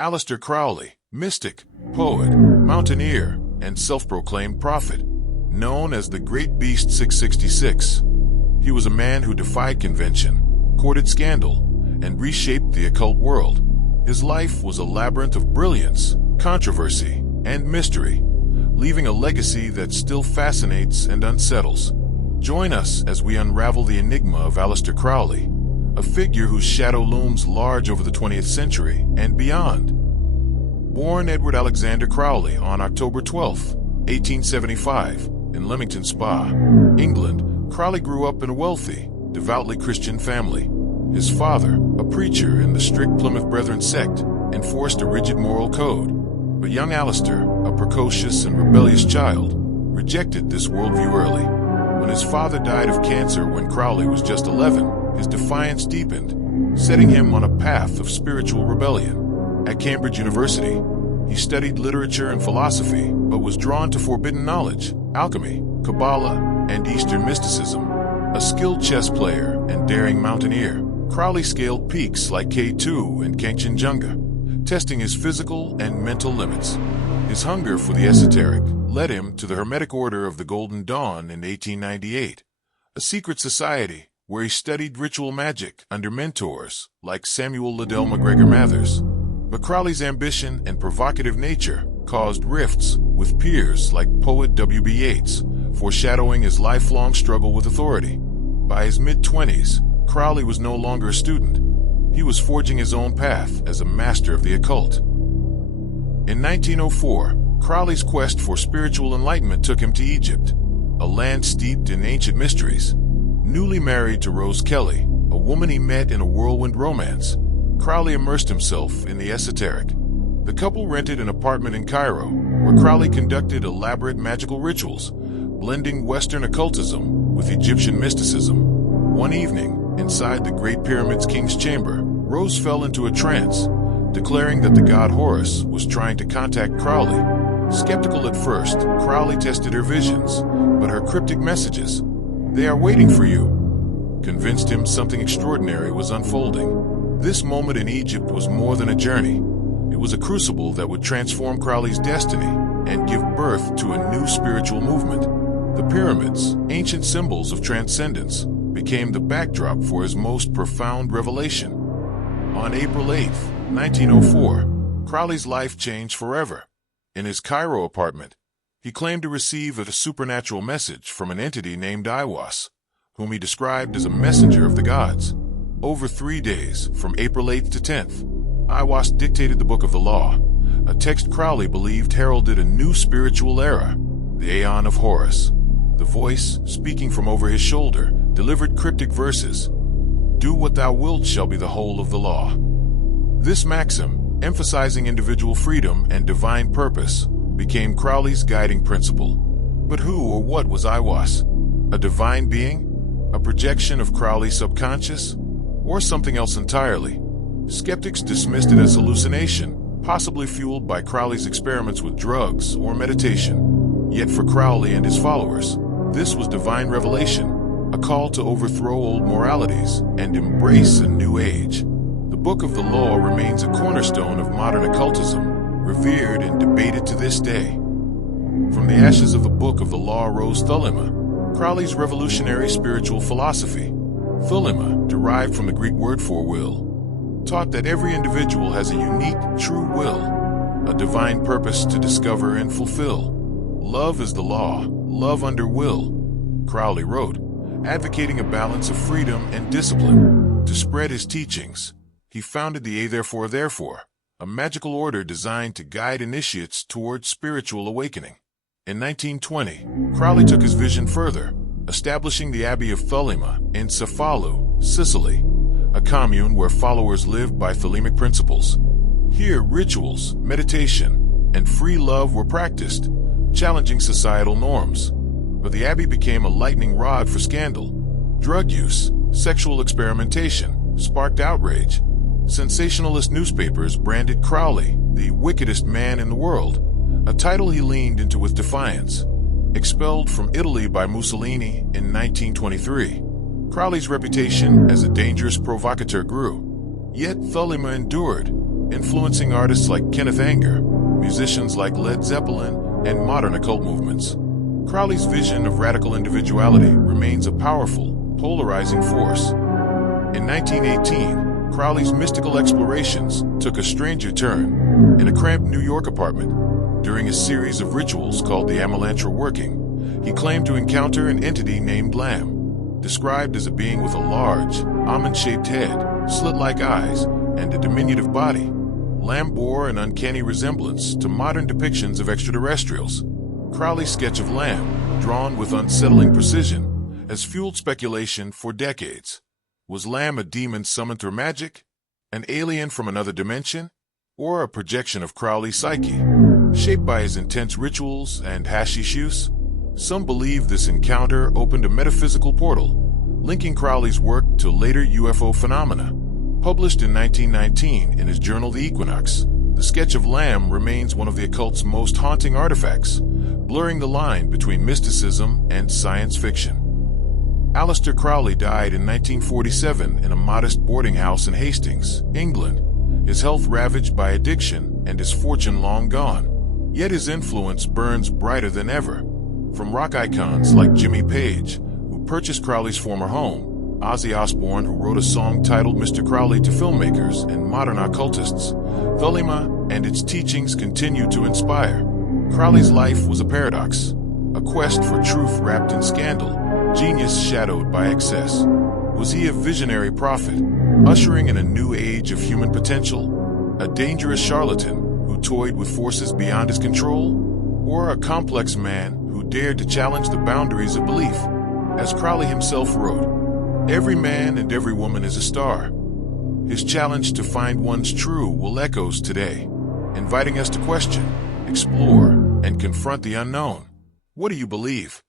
Aleister Crowley, mystic, poet, mountaineer, and self-proclaimed prophet, known as the Great Beast 666. He was a man who defied convention, courted scandal, and reshaped the occult world. His life was a labyrinth of brilliance, controversy, and mystery, leaving a legacy that still fascinates and unsettles. Join us as we unravel the enigma of Aleister Crowley, a figure whose shadow looms large over the 20th century and beyond. Born Edward Alexander Crowley on October 12, 1875, in Leamington Spa, England, Crowley grew up in a wealthy, devoutly Christian family. His father, a preacher in the strict Plymouth Brethren sect, enforced a rigid moral code. But young Aleister, a precocious and rebellious child, rejected this worldview early. When his father died of cancer when Crowley was just 11, his defiance deepened, setting him on a path of spiritual rebellion. At Cambridge University, he studied literature and philosophy, but was drawn to forbidden knowledge, alchemy, Kabbalah, and Eastern mysticism. A skilled chess player and daring mountaineer, Crowley scaled peaks like K2 and Kanchenjunga, testing his physical and mental limits. His hunger for the esoteric led him to the Hermetic Order of the Golden Dawn in 1898, a secret society where he studied ritual magic under mentors like Samuel Liddell MacGregor Mathers. But Crowley's ambition and provocative nature caused rifts with peers like poet W.B. Yeats, foreshadowing his lifelong struggle with authority. By his mid-20s, Crowley was no longer a student. He was forging his own path as a master of the occult. In 1904, Crowley's quest for spiritual enlightenment took him to Egypt, a land steeped in ancient mysteries. Newly married to Rose Kelly, a woman he met in a whirlwind romance, Crowley immersed himself in the esoteric. The couple rented an apartment in Cairo, where Crowley conducted elaborate magical rituals, blending Western occultism with Egyptian mysticism. One evening, inside the Great Pyramid's King's Chamber, Rose fell into a trance, declaring that the god Horus was trying to contact Crowley. Skeptical at first, Crowley tested her visions, but her cryptic messages, "They are waiting for you," convinced him something extraordinary was unfolding. This moment in Egypt was more than a journey. It was a crucible that would transform Crowley's destiny and give birth to a new spiritual movement. The pyramids, ancient symbols of transcendence, became the backdrop for his most profound revelation. On April 8, 1904, Crowley's life changed forever. In his Cairo apartment, he claimed to receive a supernatural message from an entity named Aiwass, whom he described as a messenger of the gods. Over 3 days, from April 8th to 10th, Aiwass dictated the Book of the Law, a text Crowley believed heralded a new spiritual era, the Aeon of Horus. The voice, speaking from over his shoulder, delivered cryptic verses. "Do what thou wilt shall be the whole of the law." This maxim, emphasizing individual freedom and divine purpose, became Crowley's guiding principle. But who or what was Aiwass? A divine being? A projection of Crowley's subconscious? Or something else entirely? Skeptics dismissed it as hallucination, possibly fueled by Crowley's experiments with drugs or meditation. Yet for Crowley and his followers, this was divine revelation, a call to overthrow old moralities and embrace a new age. The Book of the Law remains a cornerstone of modern occultism, revered and debated to this day. From the ashes of the Book of the Law rose Thelema, Crowley's revolutionary spiritual philosophy. Thelema, derived from the Greek word for will, taught that every individual has a unique, true will, a divine purpose to discover and fulfill. "Love is the law, love under will," Crowley wrote, advocating a balance of freedom and discipline. To spread his teachings, he founded the A Therefore, a magical order designed to guide initiates toward spiritual awakening. In 1920, Crowley took his vision further, establishing the Abbey of Thelema in Cefalu, Sicily, a commune where followers lived by Thelemic principles. Here, rituals, meditation, and free love were practiced, challenging societal norms. But the abbey became a lightning rod for scandal. Drug use, sexual experimentation sparked outrage. Sensationalist newspapers branded Crowley the wickedest man in the world, a title he leaned into with defiance. Expelled from Italy by Mussolini in 1923, Crowley's reputation as a dangerous provocateur grew. Yet Thelema endured, influencing artists like Kenneth Anger, musicians like Led Zeppelin, and modern occult movements. Crowley's vision of radical individuality remains a powerful, polarizing force. In 1918, Crowley's mystical explorations took a stranger turn. In a cramped New York apartment, during a series of rituals called the Aleister working, he claimed to encounter an entity named Lamb, described as a being with a large, almond-shaped head, slit-like eyes, and a diminutive body. Lamb bore an uncanny resemblance to modern depictions of extraterrestrials. Crowley's sketch of Lamb, drawn with unsettling precision, has fueled speculation for decades. Was Lamb a demon summoned through magic, an alien from another dimension, or a projection of Crowley's psyche, shaped by his intense rituals and hashish use? Some believe this encounter opened a metaphysical portal, linking Crowley's work to later UFO phenomena. Published in 1919 in his journal The Equinox, the sketch of Lamb remains one of the occult's most haunting artifacts, blurring the line between mysticism and science fiction. Aleister Crowley died in 1947 in a modest boarding house in Hastings, England, his health ravaged by addiction and his fortune long gone. Yet his influence burns brighter than ever. From rock icons like Jimmy Page, who purchased Crowley's former home, Ozzy Osbourne, who wrote a song titled Mr. Crowley, to filmmakers and modern occultists, Thelema and its teachings continue to inspire. Crowley's life was a paradox, a quest for truth wrapped in scandal, genius shadowed by excess. Was he a visionary prophet, ushering in a new age of human potential? A dangerous charlatan who toyed with forces beyond his control? Or a complex man who dared to challenge the boundaries of belief? As Crowley himself wrote, "Every man and every woman is a star." His challenge to find one's true will echoes today, inviting us to question, explore, and confront the unknown. What do you believe?